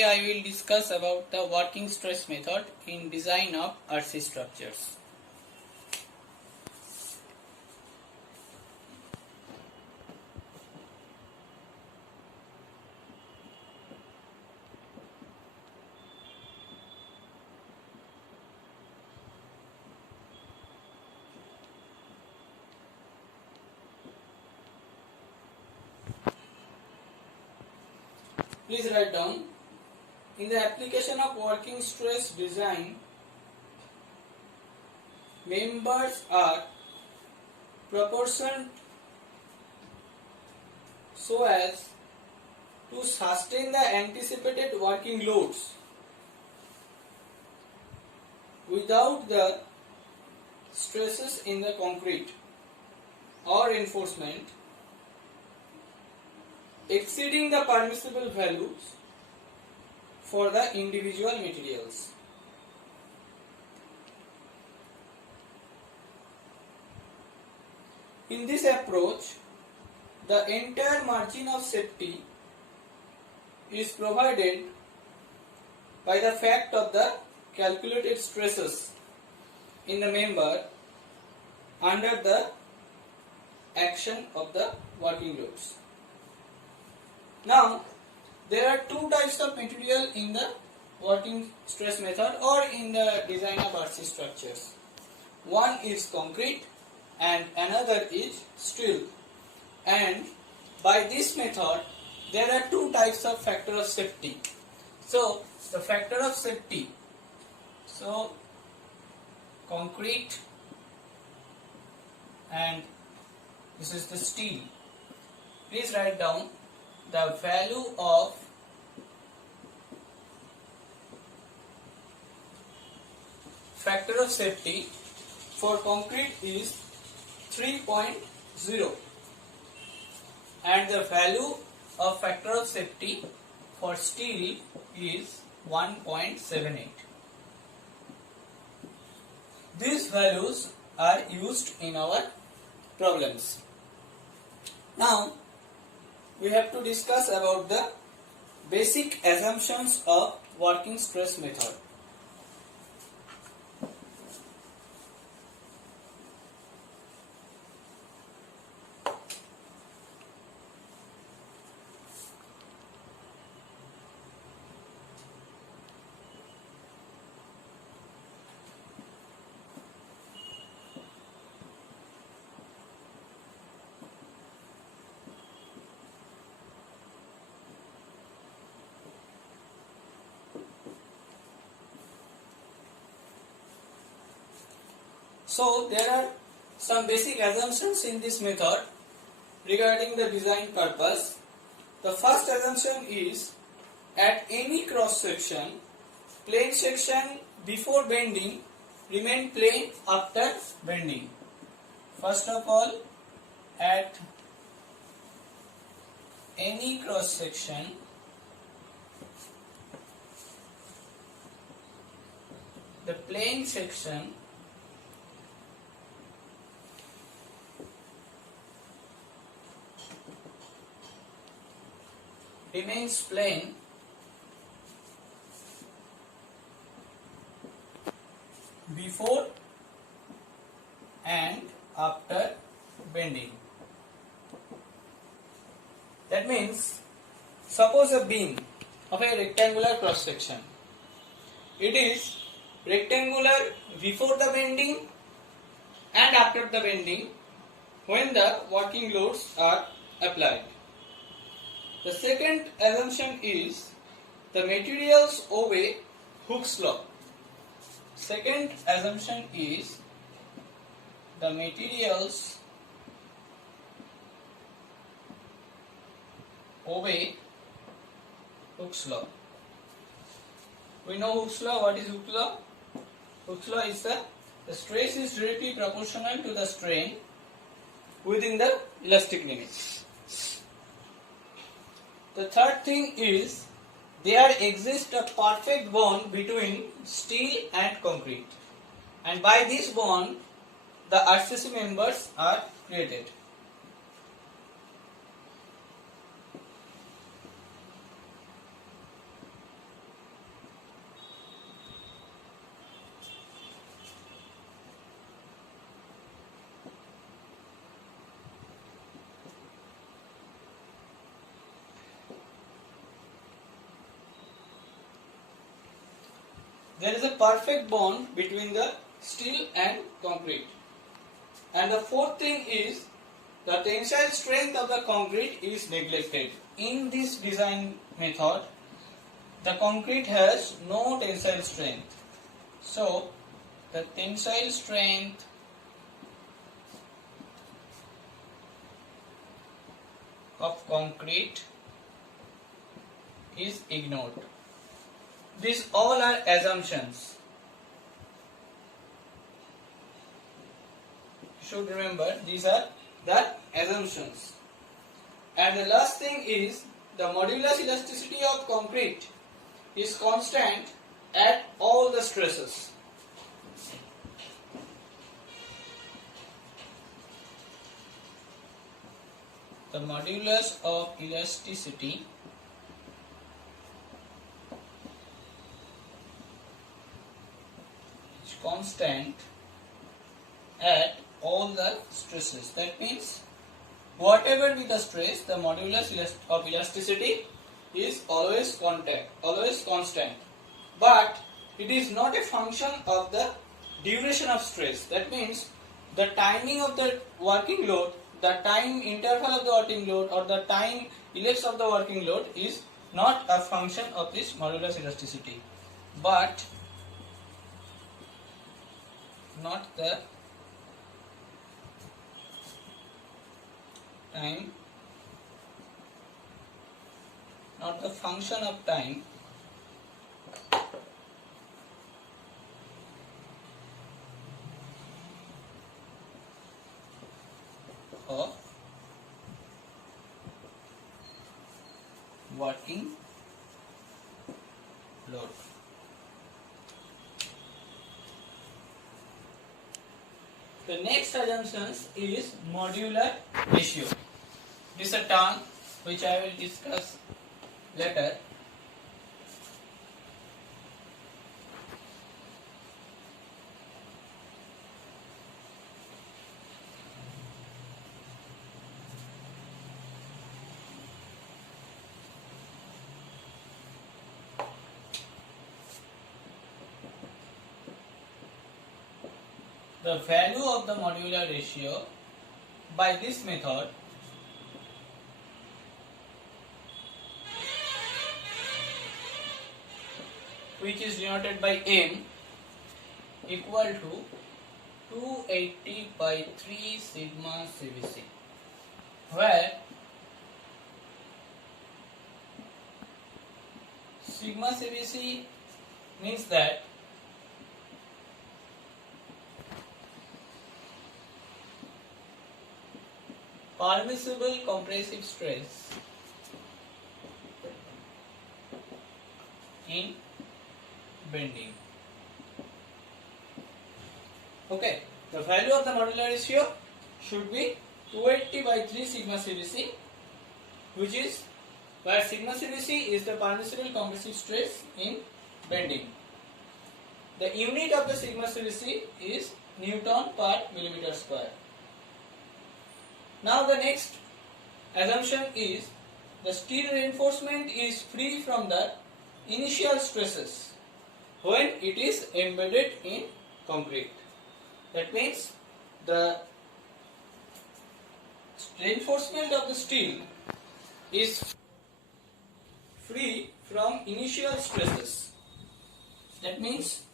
Today I will discuss about the working stress method in design of RC structures. Please write down. In the application of working stress design, members are proportioned so as to sustain the anticipated working loads without the stresses in the concrete or reinforcement exceeding the permissible values for the individual materials. In this approach, the entire margin of safety is provided by the fact of the calculated stresses in the member under the action of the working loads. Now, there are two types of material in the working stress method or in the design of RC structures. One is concrete and another is steel. And by this method, there are two types of factor of safety. So, the factor of safety, concrete and this is the steel. Please write down the value of factor of safety for concrete is 3.0 and the value of factor of safety for steel is 1.78. These values are used in our problems. Now, we have to discuss about the basic assumptions of working stress method. So, there are some basic assumptions in this method regarding the design purpose. The first assumption is at any cross section, plane section before bending remain plane after bending. First of all, at any cross section, the plane section remains plane before and after bending. That means, suppose a beam of a rectangular cross section. It is rectangular before the bending and after the bending when the working loads are applied. The second assumption is the materials obey Hooke's law. Second assumption is the materials obey Hooke's law. We know Hooke's law. What is Hooke's law? Hooke's law is the stress is directly proportional to the strain within the elastic limits. The third thing is there exists a perfect bond between steel and concrete, and by this bond the RCC members are created. there is a perfect bond between the steel and concrete. And the fourth thing is the tensile strength of the concrete is neglected. In this design method, the concrete has no tensile strength. So, the tensile strength of concrete is ignored. These all are assumptions. You should remember these are the assumptions. And the last thing is the modulus elasticity of concrete is constant at all the stresses. The modulus of elasticity is constant at all the stresses. That means whatever be the stress, the modulus of elasticity is always constant. But it is not a function of the duration of stress. That means the timing of the working load, the time interval of the working load, or the time elapsed of the working load is not a function of this modulus elasticity, but not the time, not the function of time, of working load. The next assumption is modular ratio. This is a term which I will discuss later. The value of the modular ratio by this method which is denoted by M equal to 280 by 3 sigma CBC, where sigma CBC means that permissible compressive stress in bending. Okay, the value of the modular ratio should be 280 by 3 sigma CBC, which is where sigma CBC is the permissible compressive stress in bending. The unit of the sigma CBC is Newton per millimeter square. Now the next assumption is the steel reinforcement is free from the initial stresses when it is embedded in concrete. That means the reinforcement of the steel is free from initial stresses. That means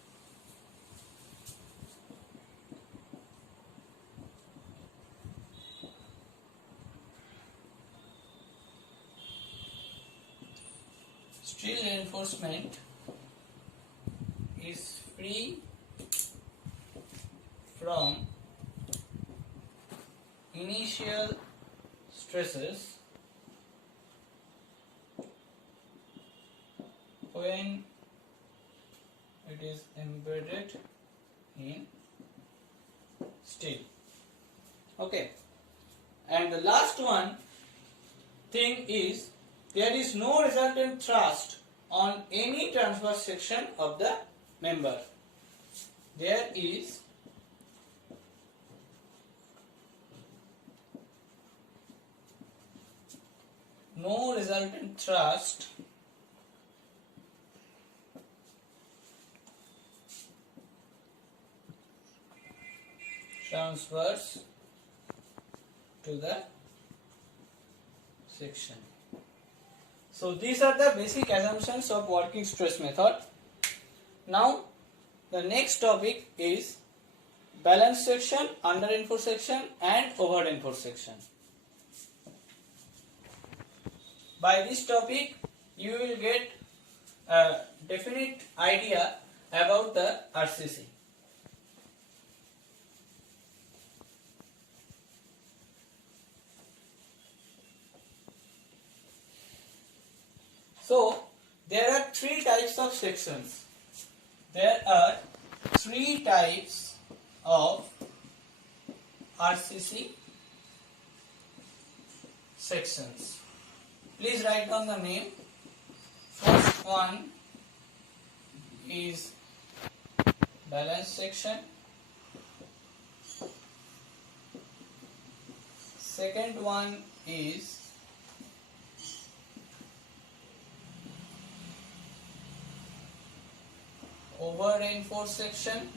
steel reinforcement is free from initial stresses when it is embedded in steel. Okay, and the last one thing is there is no resultant thrust on any transverse section of the member. There is no resultant thrust transverse to the section. So these are the basic assumptions of working stress method. Now the next topic is balance section, under reinforced section and over reinforced section. By this topic you will get a definite idea about the RCC. So there are three types of sections. There are three types of RCC sections. Please write down the name. First one is balance section. Second one is over reinforced section,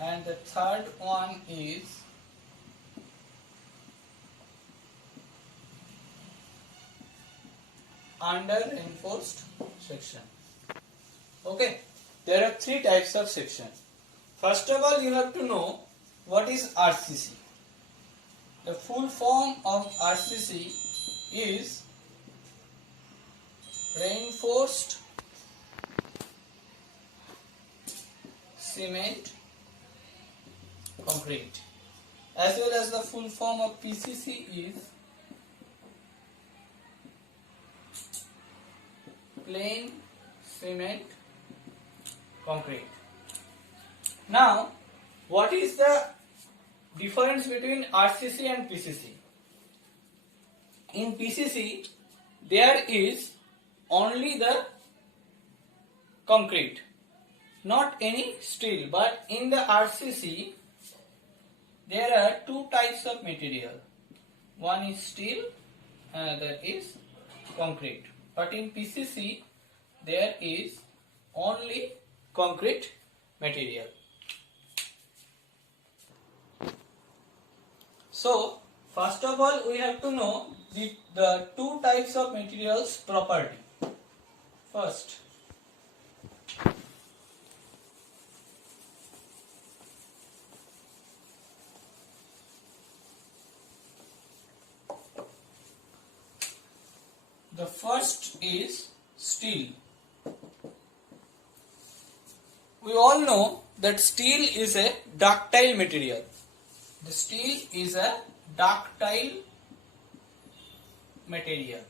and the third one is under reinforced section. Okay, there are three types of section. First of all, you have to know what is RCC. The full form of RCC is reinforced cement concrete, as well as the full form of PCC is plain cement concrete. Now, what is the difference between RCC and PCC? In PCC, there is only the concrete, not any steel, but in the RCC there are two types of material. One is steel, another is concrete. But in PCC there is only concrete material. So first of all we have to know the two types of materials property. First, the first is steel. We all know that steel is a ductile material. The steel is a ductile material.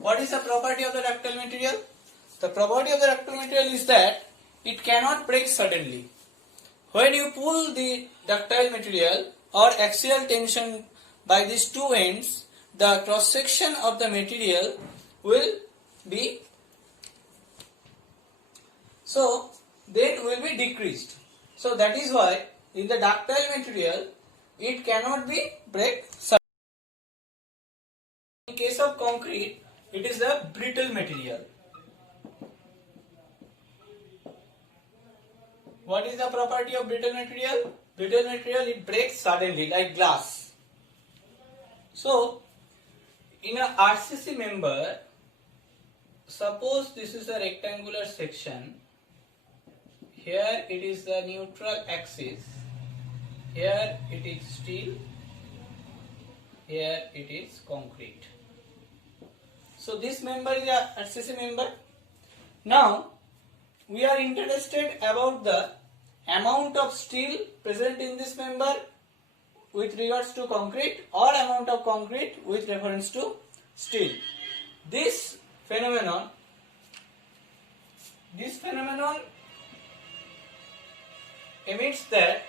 What is the property of the ductile material? The property of the ductile material is that it cannot break suddenly. When you pull the ductile material or axial tension by these two ends, the cross section of the material will be decreased. So that is why in the ductile material it cannot be break suddenly. In case of concrete, it is a brittle material. What is the property of brittle material? Brittle material, it breaks suddenly like glass. So in a RCC member, suppose this is a rectangular section. Here it is the neutral axis. Here it is steel. Here it is concrete. So this member is a RCC member. Now we are interested about the amount of steel present in this member with regards to concrete, or amount of concrete with reference to steel. This phenomenon emits that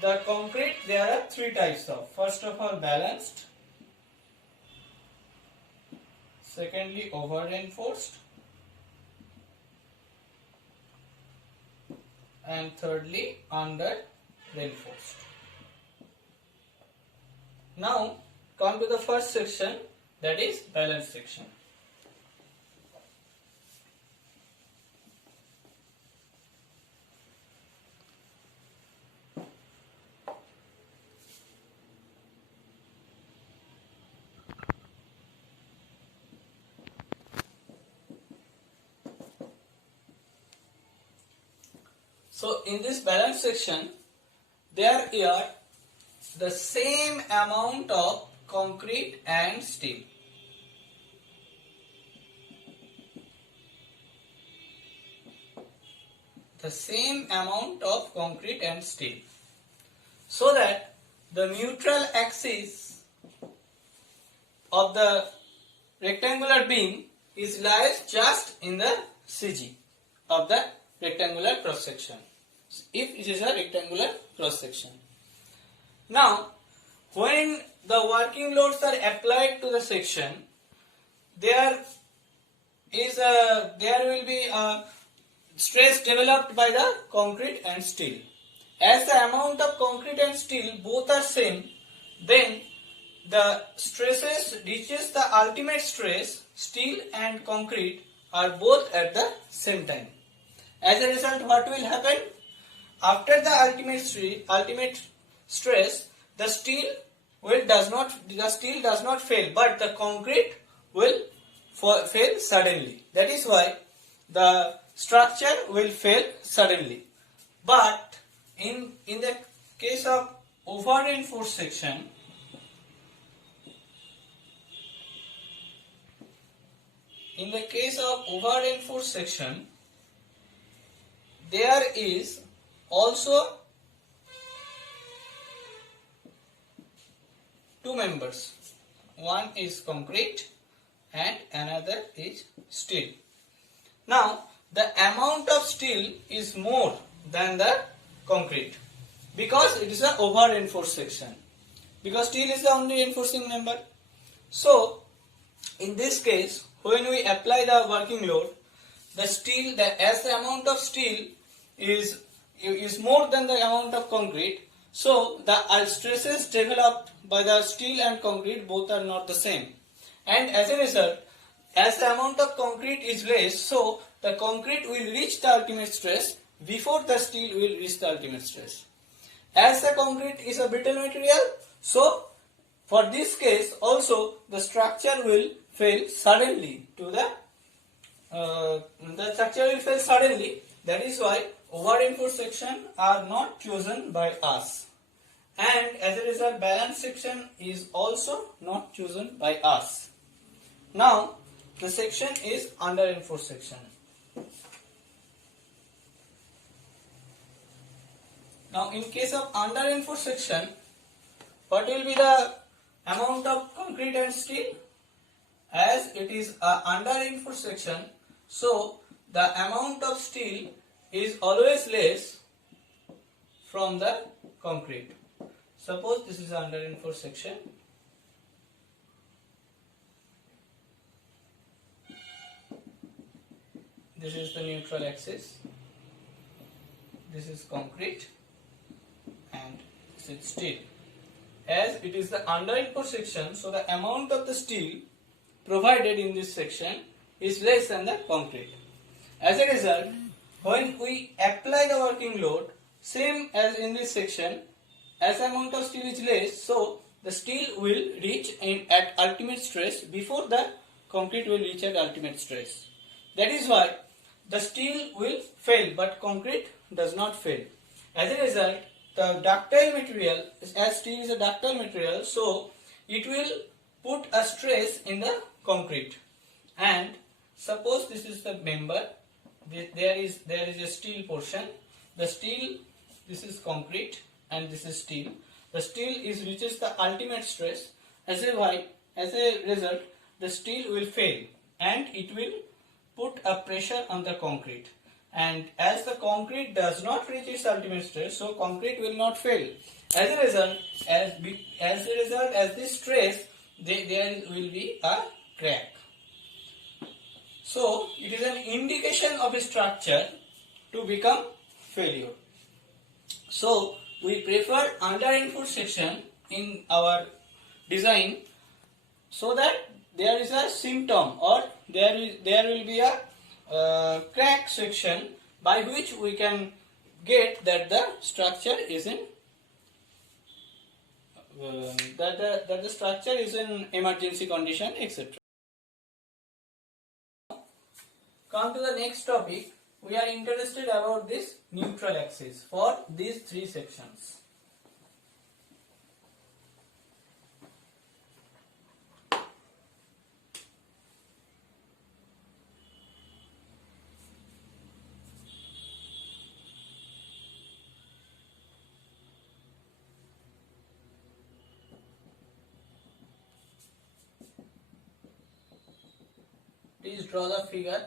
the concrete, there are three types of. First of all, balanced. Secondly, over reinforced. And thirdly, under reinforced. Now come to the first section, that is balance section. So in this balance section, there are the same amount of concrete and steel. The same amount of concrete and steel. So that the neutral axis of the rectangular beam is lies just in the CG of the rectangular cross section, if it is a rectangular cross section. Now, when the working loads are applied to the section, there will be a stress developed by the concrete and steel. As the amount of concrete and steel both are same, then the stresses reaches the ultimate stress. Steel and concrete are both at the same time. As a result, what will happen? After the ultimate stress, the steel does not fail, but the concrete will fail suddenly. That is why the structure will fail suddenly. But in the case of over-reinforced section, there is also two members. One is concrete and another is steel. Now, the amount of steel is more than the concrete because it is an over-reinforced section. Because steel is the only reinforcing member. So, in this case, when we apply the working load, as the amount of steel is more than the amount of concrete, so the stresses developed by the steel and concrete both are not the same. And as a result, as the amount of concrete is less, so the concrete will reach the ultimate stress before the steel will reach the ultimate stress. As the concrete is a brittle material, so for this case also the structure will fail suddenly That is why over-reinforced section are not chosen by us. And as a result, balanced section is also not chosen by us. Now, the section is under-reinforced section. Now, in case of under-reinforced section, what will be the amount of concrete and steel? As it is a under-reinforced section, so the amount of steel is always less from the concrete. Suppose this is under-reinforced section. This is the neutral axis. This is concrete and this is steel. As it is the under-reinforced section, so the amount of the steel provided in this section is less than the concrete. As a result, when we apply the working load, same as in this section, as the amount of steel is less, so the steel will reach at ultimate stress before the concrete will reach at ultimate stress. That is why the steel will fail, but concrete does not fail. As a result, the ductile material, as steel is a ductile material, so it will put a stress in the concrete. And suppose this is the member, there is a steel portion. The steel, this is concrete and this is steel. The steel reaches the ultimate stress. As a result, the steel will fail and it will put a pressure on the concrete. And as the concrete does not reach its ultimate stress, so concrete will not fail. As a result, as this stress, there will be a crack. So it is an indication of a structure to become failure. So we prefer under-reinforced section in our design, so that there is a symptom or there will be a crack section by which we can get that the structure is in that the structure is in emergency condition, etc. Come to the next topic, we are interested about this neutral axis for these three sections. Please draw the figure.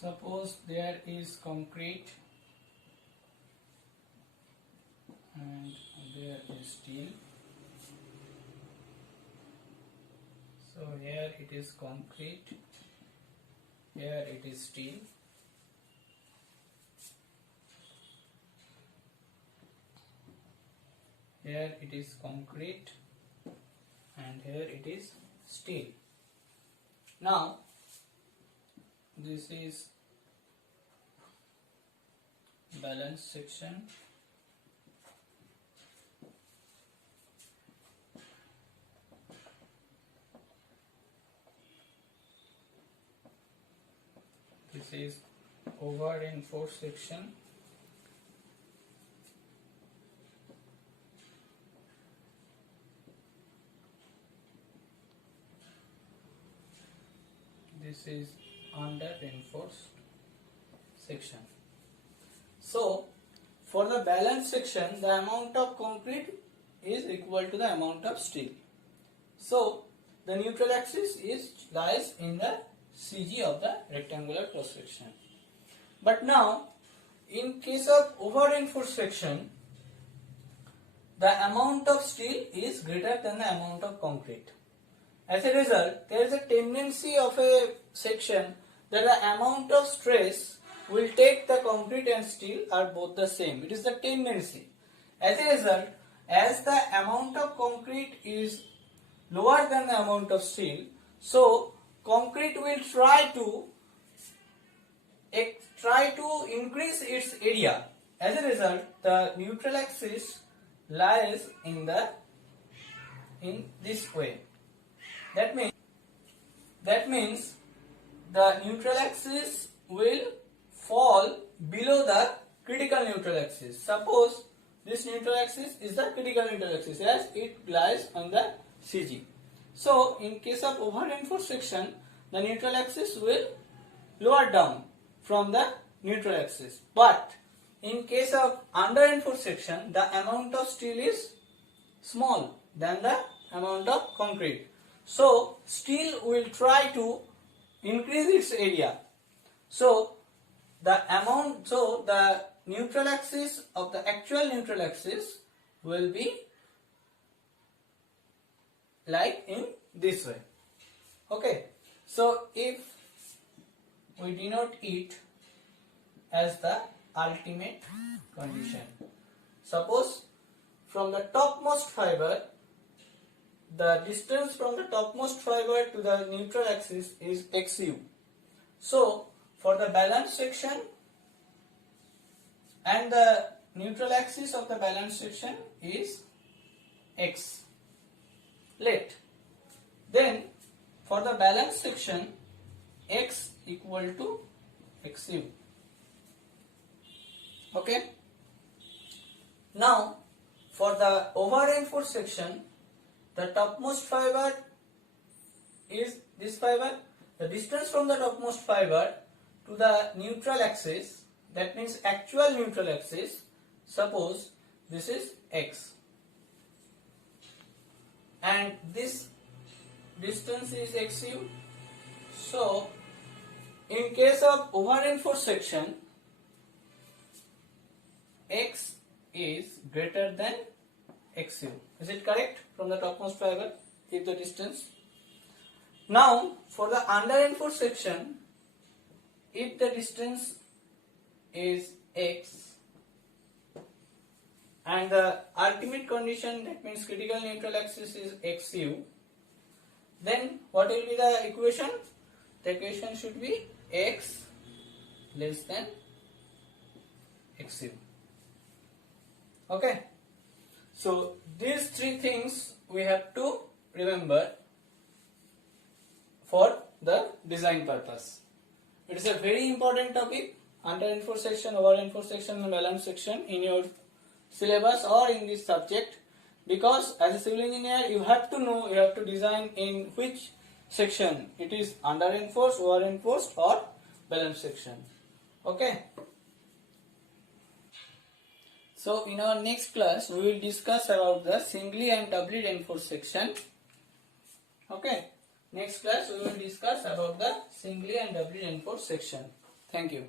Suppose there is concrete and there is steel. So here it is concrete, here it is steel. Here it is concrete and here it is steel. Now this is balance section. This is over reinforced section. This is under reinforced section. So for the balance section, the amount of concrete is equal to the amount of steel. So the neutral axis lies in the CG of the rectangular cross section. But now in case of over reinforced section, the amount of steel is greater than the amount of concrete. As a result, there is a tendency of a section that the amount of stress will take the concrete and steel are both the same. It is the tendency. As a result, as the amount of concrete is lower than the amount of steel, so concrete will try to increase its area. As a result, the neutral axis lies in this way. That means the neutral axis will fall below the critical neutral axis. Suppose this neutral axis is the critical neutral axis as it lies on the CG. So in case of over reinforced section, the neutral axis will lower down from the neutral axis. But in case of under reinforced section, the amount of steel is small than the amount of concrete. So steel will try to increase its area. So the neutral axis of the actual neutral axis will be like in this way. Okay. So if we denote it as the ultimate condition. Suppose from the topmost fiber, the distance from the topmost fiber to the neutral axis is XU. So for the balance section and the neutral axis of the balance section is X. Then for the balance section, X equal to XU. Okay. Now for the over reinforced section, the topmost fiber is this fiber. The distance from the topmost fiber to the neutral axis, that means actual neutral axis, suppose this is X. And this distance is XU. So in case of over reinforced section, X is greater than XU. Is it correct? From the topmost fiber, if the distance. Now for the under reinforced section, if the distance is X, and the ultimate condition, that means critical neutral axis, is XU, then what will be the equation? The equation should be X less than XU. Okay. So these three things we have to remember for the design purpose. It is a very important topic, under enforced section, over enforced section and balance section in your syllabus or in this subject, because as a civil engineer you have to know, you have to design in which section it is, under enforced, over enforced or balance section. Okay. So in our next class we will discuss about the singly and doubly reinforced section. Okay. Next class we will discuss about the singly and doubly reinforced section. Thank you.